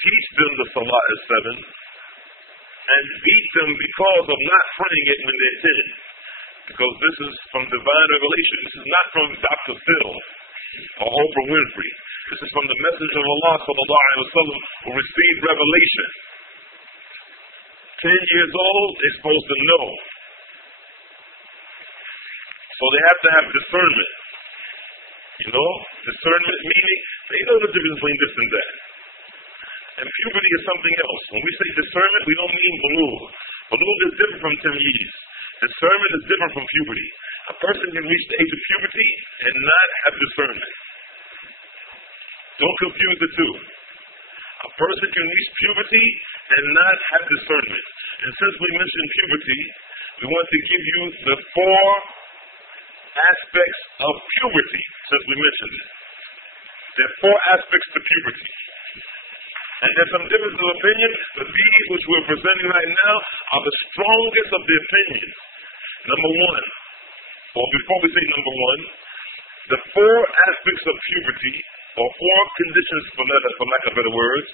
teach them the Salaat at 7, and beat them because of not praying it when they're 10. Because this is from divine revelation. This is not from Dr. Phil or Oprah Winfrey. This is from the Messenger of Allah sallallahu alaihi wasallam who received revelation. 10 years old, they're supposed to know. So they have to have discernment. You know, discernment meaning they know the difference between this and that. And puberty is something else. When we say discernment, we don't mean bulugh. Bulugh is different from tamyiz. Discernment is different from puberty. A person can reach the age of puberty and not have discernment. Don't confuse the two. A person can reach puberty and not have discernment. And since we mentioned puberty, we want to give you the 4 aspects of puberty, since we mentioned it. There are 4 aspects to puberty. And there's some difference of opinion, but these which we're presenting right now are the strongest of the opinions. Number 1, or before we say number 1, the 4 aspects of puberty, or 4 conditions for lack of better words,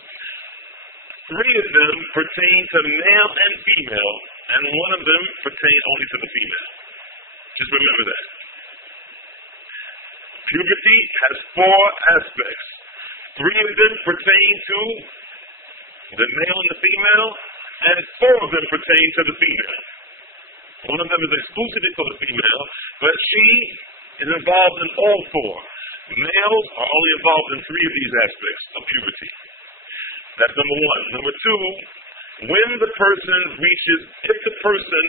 3 of them pertain to male and female, and 1 of them pertain only to the female. Just remember that. Puberty has 4 aspects. 3 of them pertain to the male and the female, and 4 of them pertain to the female. 1 of them is exclusively for the female, but she is involved in all 4. Males are only involved in 3 of these aspects of puberty. That's number 1. Number 2, when the person reaches, if the person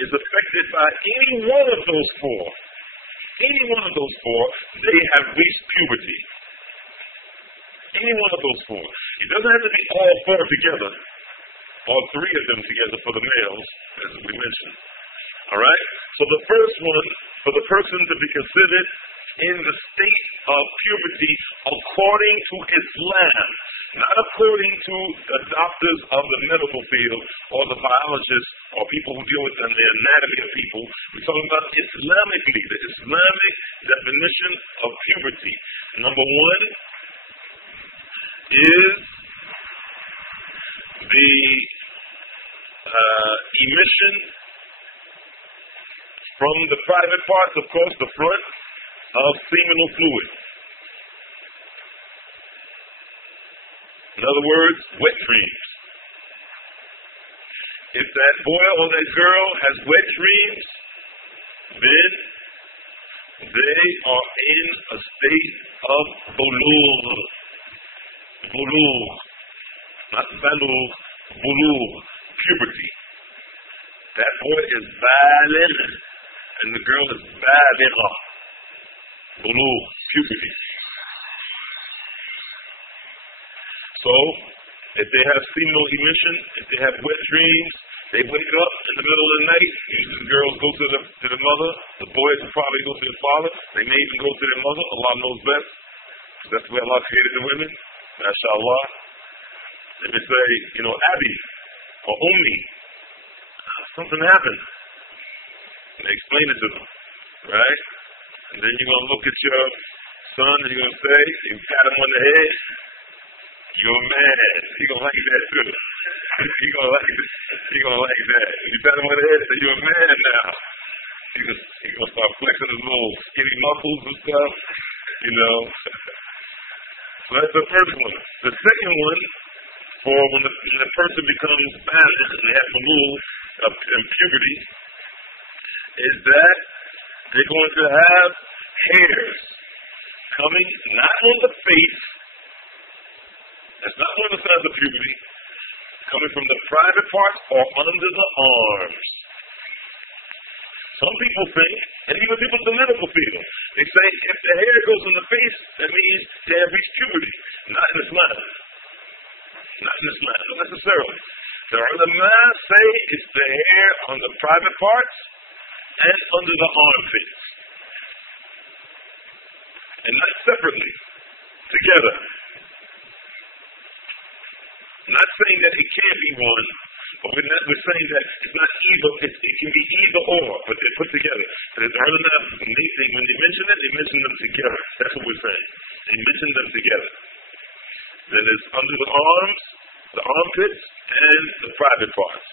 is affected by any one of those 4, they have reached puberty. Any one of those 4. It doesn't have to be all 4 together, or 3 of them together for the males, as we mentioned. Alright? So the first one, for the person to be considered in the state of puberty according to Islam, not according to the doctors of the medical field or the biologists or people who deal with the anatomy of people. We're talking about Islamically, the Islamic definition of puberty. Number 1 is the emission from the private parts, of course, the front, of seminal fluid. In other words, wet dreams. If that boy or that girl has wet dreams, then they are in a state of bulugh. Bulugh. Not balugh, bulugh. Puberty. That boy is baligh, and the girl is baligha. Bulugh, puberty. So, if they have seminal emission, if they have wet dreams, they wake up in the middle of the night. Usually the girls go to the mother. The boys will probably go to their father. They may even go to their mother. Allah knows best. That's the way Allah created the women. MashaAllah. They may say, Abi or Ummi. Something happened. And they explain it to them. Right? And then you're going to look at your son and you're going to say, you pat him on the head, you're a man. He's going to like that too. He's going to like that. You pat him on the head, say, you're a man now. He's going to start flexing his little skinny muscles and stuff, So that's the first one. The second one, for when the person becomes baligh and they have bulugh in puberty, is that they're going to have hairs coming not on the face, that's not one of the signs of puberty, coming from the private parts or under the arms. Some people think, and even people in the medical field, they say if the hair goes on the face, that means they have reached puberty. Not in Islam. Not in Islam, not necessarily. The Ulamaa say it's the hair on the private parts and under the armpits. And not separately, together. Not saying that it can't be one, but we're saying that it's not either, it can be either or, but they're put together. But it's early enough, when they mention it, they mention them together. That's what we're saying. They mention them together. then it's under the arms, the armpits, and the private parts.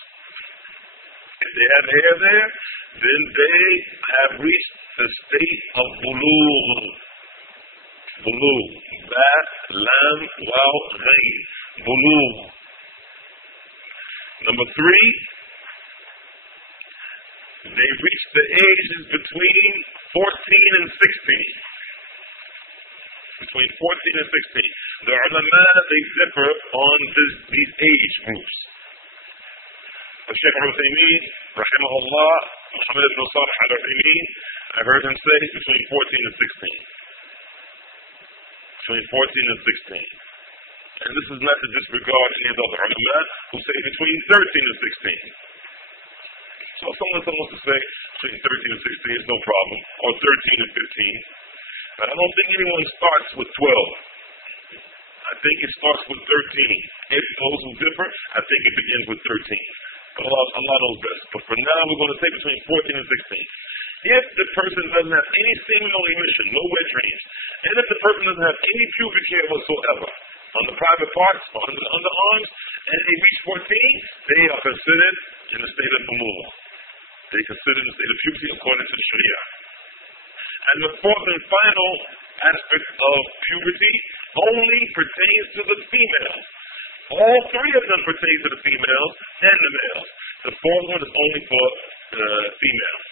If they have hair there, then they have reached the state of bulugh. Bulugh. Ba, lam, waw, ghain. Bulugh. Number 3, they reach the ages between 14 and 16. Between 14 and 16. The ulama, they differ on these age groups. Shaykh al-Uthaymeen, rahimahullah, Muhammad ibn Salih al-Uthaymeen, I heard him say between 14 and 16. Between 14 and 16. And this is not to disregard any of the other ulama who say between 13 and 16. So if someone wants to say between 13 and 16 is no problem, or 13 and 15, but I don't think anyone starts with 12. I think it starts with 13. If those who differ, I think it begins with 13. Allah knows best. But for now, we're going to say between 14 and 16. If the person doesn't have any seminal emission, no wet dreams, and if the person doesn't have any pubic hair whatsoever on the private parts or on the underarms, and they reach 14, they are considered in the state of bulugh. They consider in the state of puberty according to the Sharia. And the fourth and final aspect of puberty only pertains to the females. All 3 of them pertain to the females and the males. The fourth one is only for the females.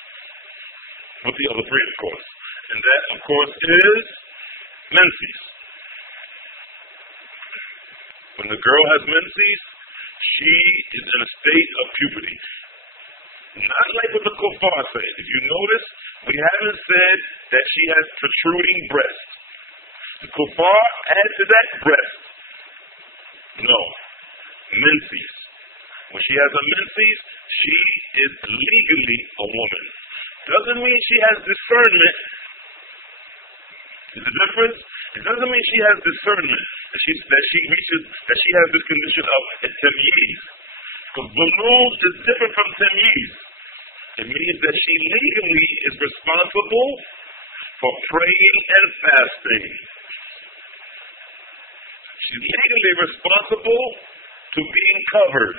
With the other 3, of course. And that, of course, is menses. When the girl has menses, she is in a state of puberty. Not like what the kuffar say. If you notice, we haven't said that she has protruding breasts. The kuffar add to that breast. No. Menses. When she has a menses, she is legally a woman. Doesn't mean she has discernment. Is the difference? It doesn't mean she has discernment. That she has this condition of tamyiz. Because bulugh is different from tamyiz. It means that she legally is responsible for praying and fasting. She's legally responsible to being covered,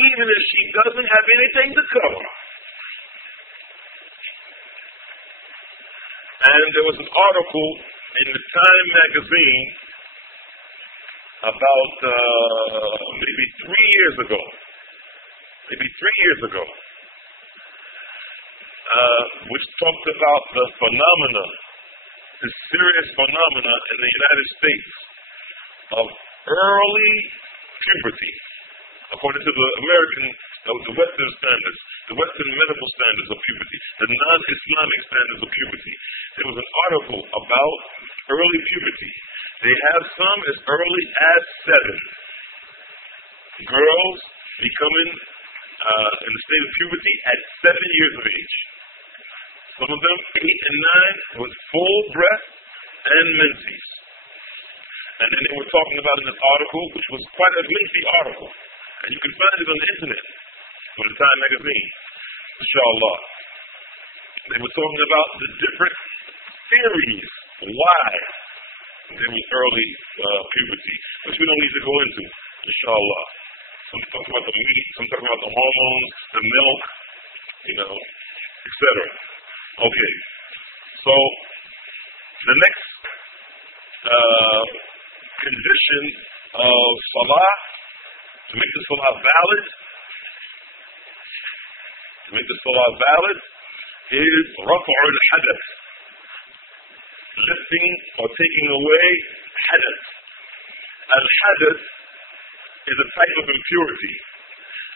even if she doesn't have anything to cover. And there was an article in the Time magazine about maybe 3 years ago. Which talked about the phenomena, the serious phenomena in the United States of early puberty, according to the American, the Western standards, the Western medical standards of puberty, the non-Islamic standards of puberty. There was an article about early puberty. They have some as early as 7. Girls becoming in the state of puberty at 7 years of age. Some of them 8 and 9 with full breast and menses. And then they were talking about in this article, which was quite a lengthy article, and you can find it on the internet, from the Time magazine, inshallah. They were talking about the different theories why there was early puberty, which we don't need to go into, inshallah. Some talk about the meat, some talk about the hormones, the milk, etc. Okay, so the next condition of salah, to make the salah valid, is raf'u al-hadath, lifting or taking away hadath. Al-hadath is a type of impurity,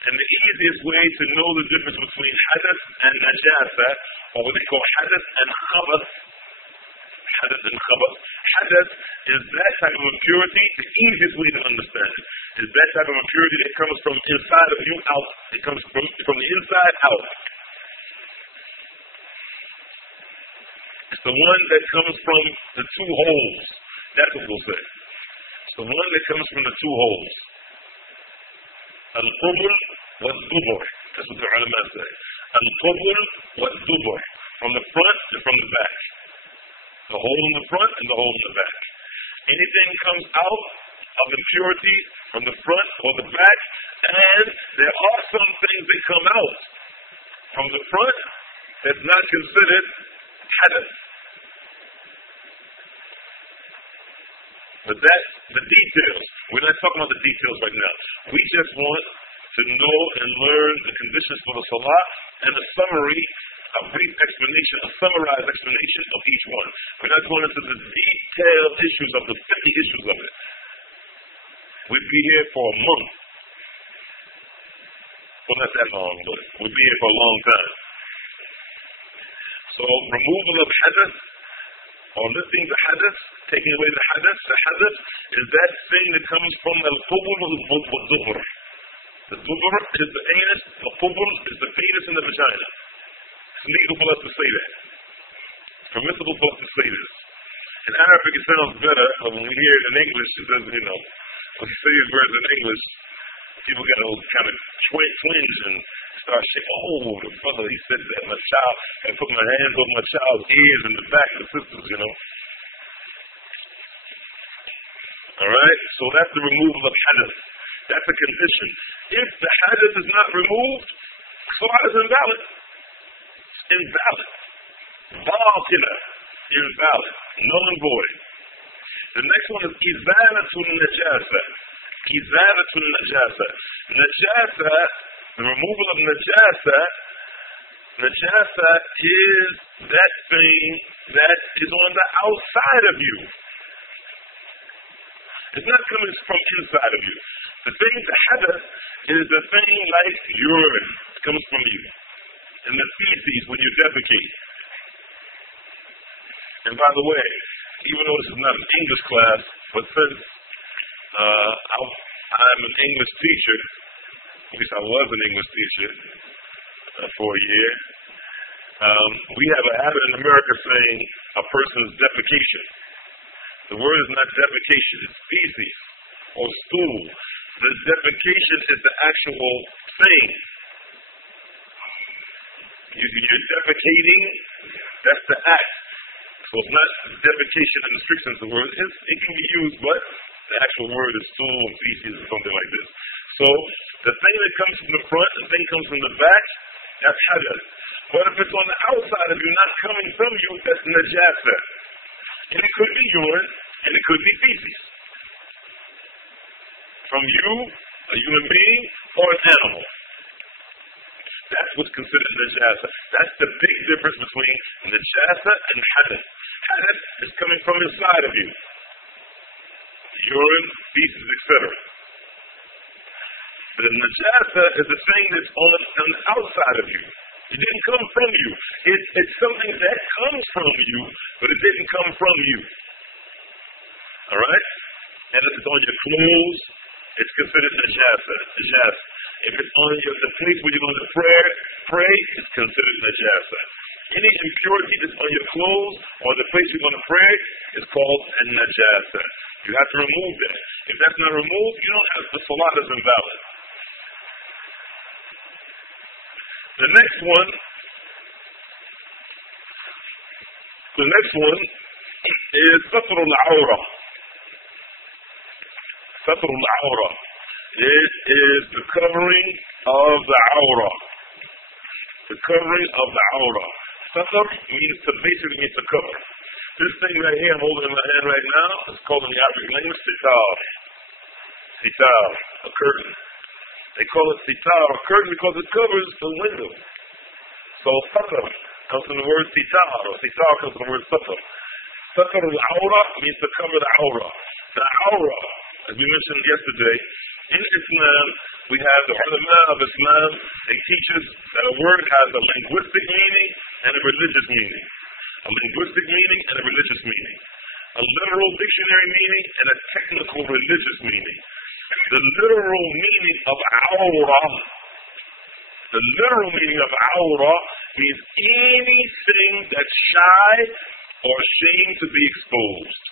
and the easiest way to know the difference between hadath and najasa, or what they call hadath and khabath. Hadath is that type of impurity. The easiest way to understand it is that type of impurity that comes from inside of you out. It comes from the inside out. It's the one that comes from the 2 holes. That's what we'll say. It's the one that comes from the 2 holes. Al-qubul wa-dubur. That's what the ulama say. Al-qubul wa-dubur. From the front and from the back. The hole in the front and the hole in the back. Anything comes out of impurity from the front or the back, and there are some things that come out from the front that's not considered hadath. But that's the details. We're not talking about the details right now. We just want to know and learn the conditions for the salah and a summary, a brief explanation, a summarized explanation of each one. We're not going into the detailed issues of the 50 issues of it. We'd be here for a month. Well, not that long, but we'd be here for a long time. So, removal of hadath, or lifting the hadath, taking away the hadath is that thing that comes from al-qubul wal-dhuhr. The dhuhr is the anus, the qubul is the penis and the vagina. It's legal for us to say that. It's permissible for us to say this. In Arabic it sounds better, but when we hear it in English, it doesn't, when we say these words in English, people get a kind of twinge and start shaking. Oh, the brother, he said that. My child, I put my hands over my child's ears in the back of the sisters, Alright? So that's the removal of hadath. That's a condition. If the hadath is not removed, salah is invalid. It's invalid. Batila. Invalid. Null and void. The next one is izalatul najasa. Izalatul najasa. Najasa, the removal of najasa is that thing that is on the outside of you. It's not coming from inside of you. The thing, the hadath, is the thing like urine. It comes from you. And the feces when you defecate. And by the way, even though this is not an English class, but since I'm an English teacher, at least I was an English teacher for a year, we have a habit in America saying a person's defecation. The word is not defecation, it's feces or stool. The defecation is the actual thing. You're defecating, that's the act. So it's not defecation in the strict sense of the word. It can be used, but the actual word is stool and feces or something like this. So the thing that comes from the front, the thing comes from the back, that's hadath. But if it's on the outside of you, not coming from you, that's najasa. And it could be urine, and it could be feces. From you, a human being, or an animal. That's what's considered najasa. That's the big difference between najasa and hadath. Hadath is coming from inside of you. Urine, feces, etc. But najasa is the thing that's on the outside of you. It didn't come from you. It's something that comes from you, but it didn't come from you. Alright? And if it's on your clothes, it's considered najasa. If it's on the place where you're going to pray, it's considered najasa. Any impurity that's on your clothes or the place you're going to pray is called a najasa. You have to remove that. If that's not removed, you don't have the salat is invalid. The next one is satr al-awra. Satr al-awra. It is the covering of the awra. The covering of the awra. Satr basically means to cover. This thing right here I'm holding in my hand right now is called in the Arabic language sitar. Sitar, a curtain. They call it sitar, a curtain, because it covers the window. So satr comes from the word sitar, or sitar comes from the word satr. Satr al-awra means to cover the awra. The awra, as we mentioned yesterday, in Islam, we have the Ulamaa of Islam. They teach us that a word has a linguistic meaning and a religious meaning. A linguistic meaning and a religious meaning. A literal dictionary meaning and a technical religious meaning. The literal meaning of awra, means anything that's shy or ashamed to be exposed.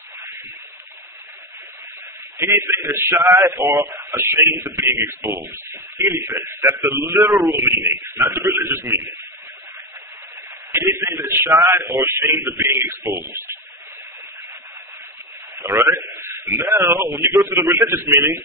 Anything that's shy or ashamed to being exposed. Anything. That's the literal meaning, not the religious meaning. Anything that's shy or ashamed of being exposed. Alright? Now, when you go to the religious meaning,